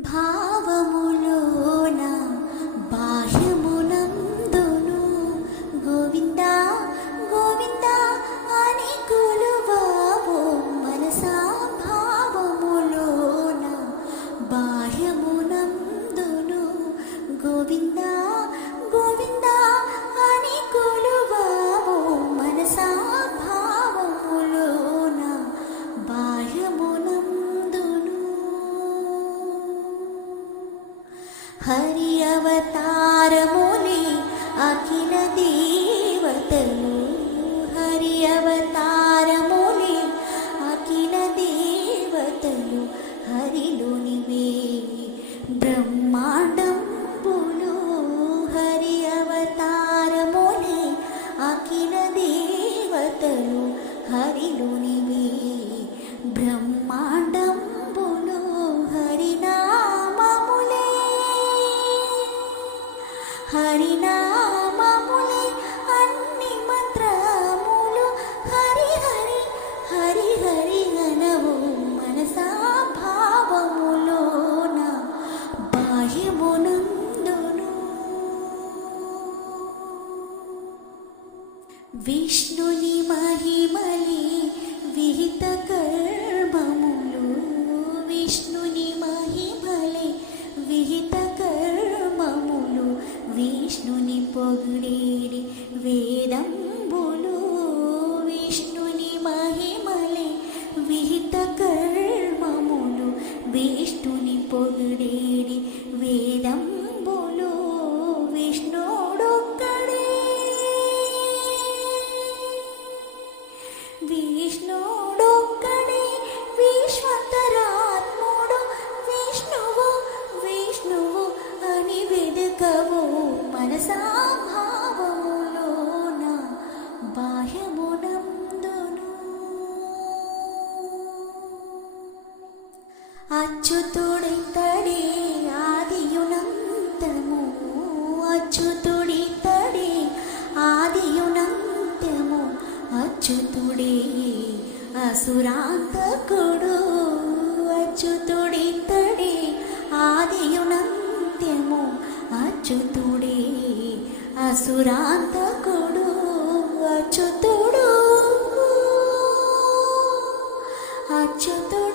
భావములోన బాహ్యమునందును గోవింద గోవింద అని కొలువావో మనసా. భావములోన బాహ్యమునందును గోవింద గోవింద అని కొలువావో మనసా. భావములోన బాహ్యమునందును హరి అవతారములే అఖిల దేవతలు. హరి అవతారములే అఖిల దేవతలు. హరిలోనివే బ్రహ్మాండంబులు. హరి అవతారములే అఖిల దేవతలు. హరిలోనివే బ్రహ్మాండంబులు. హరినామములే హరినామములే అన్ని మంత్రములు. హరి హరి హరి హరి అనవు మనసా. భావములోన బాహ్యమునందును విష్ణుని మహిమలే విహిత కర్మములు. విష్ణుని మహిమలే విహిత కర్మములు. విష్ణుని పొగిడేడి వేదంబులు. విష్ణుని మహిమలే విహిత కర్మములు. విష్ణుని పొగిడేడి వేదంబులు. విష్ణుడొక్కడే విష్ణుడొక్కడే విశ్వంతరాత్ముడు. విష్ణువు విష్ణువు అని వెదకవు మనసా. భావములోన బాహ్యమునందును అచ్యుతుడితడే ఆదియునంతము. అచ్యుతుడితడే ఆదియునంతము. అచ్యుతుడే అసురాంతకుడు. అచ్యుతుడితడే ఆదియునంత్యము. అచ్యుతుడే అసురాంతకుడు. అచ్యుతుడు అచ్యుతుడు